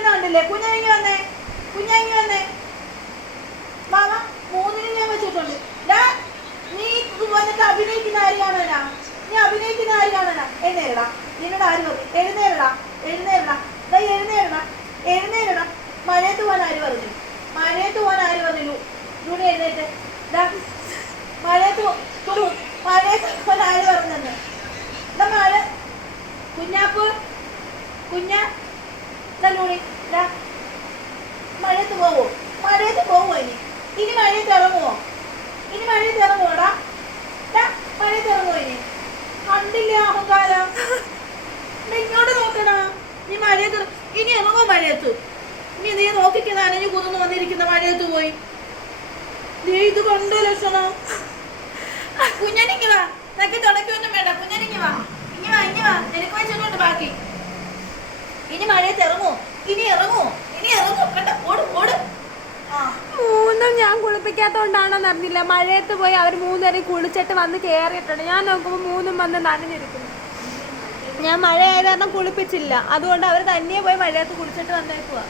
നിൽക്കുന്ന കണ്ടില്ലേ? കുഞ്ഞങ്ങി വന്നേ. കുഞ്ഞി വന്നേ. മാമ മൂന്നിന് ഞാൻ വെച്ചിട്ടുണ്ട്. നീ വന്നിട്ട് അഭിനയിക്കുന്ന ആര് കാണാനാ നീ അഭിനയിക്കുന്ന ആര് കാണാനാ എഴുന്നേരടാ. നിന്നോട് ആര് പറഞ്ഞു? എഴുന്നേരടാ. എഴുന്നേരടാ. ദൈ എഴുന്നേരടാ. എഴുന്നേരടാ. മഴയത്ത് പോകാൻ ആര് പറഞ്ഞു? മഴയത്ത് പോകാൻ ആര് പറഞ്ഞു? ജൂണി എഴുന്നേറ്റ്. മഴയത്ത് മഴയത്ത് പോകാൻ ആര് പറഞ്ഞു മഴ കുഞ്ഞാപ്പ് കുഞ്ഞ ദാ മഴയത്ത് പോവോ? മഴയത്ത് പോവോ ഇനി? ഇനി മഴയത്ത് ഇറങ്ങുവോ? ഇനി മഴയത്ത് ഇറങ്ങുവോടാ? മഴയത്ത് ഇറങ്ങുവോ ഇനി? കണ്ടില്ല അഹങ്കാരം? ഇങ്ങോട്ട് നോക്കടാ. നീ മഴയത്ത് ഇനി ഇറങ്ങോ മഴയത്ത്? ഇനി നീ നോക്കിക്കുന്ന അനഞ്ഞു കുതിർന്ന് വന്നിരിക്കുന്ന മഴയത്ത് പോയി. നീ ഇത് കണ്ടോ ലക്ഷണം? കുഞ്ഞനിങ്ങി വാ. നിനക്ക് തുടക്കൊന്നും വേണ്ട. കുഞ്ഞനിങ്ങി വാ. ഇങ്ങി വാ ഇങ്ങി വാ. നിനക്ക് വെച്ചിട്ടുണ്ട് ബാക്കി. ഇനി മഴയത്ത് ഇറങ്ങൂ. ഇനി ഇറങ്ങൂ. ഇനി ഇറങ്ങൂ. കണ്ട? ഓട് ഓട്. മൂന്നും ഞാൻ കുളിപ്പിക്കാത്തോണ്ടാണോ അറിഞ്ഞില്ല. മഴയത്ത് പോയി അവർ മൂന്നുപേരെയും കുളിച്ചിട്ട് വന്ന് കേറിയിട്ടുണ്ട്. ഞാൻ നോക്കുമ്പോൾ മൂന്നും വന്ന് നനഞ്ഞിരിക്കുന്നു. ഞാൻ മഴ ആയത് കാരണം കുളിപ്പിച്ചില്ല. അതുകൊണ്ട് അവർ തന്നെ പോയി മഴയത്ത് കുളിച്ചിട്ട് വന്നേക്കുവാ.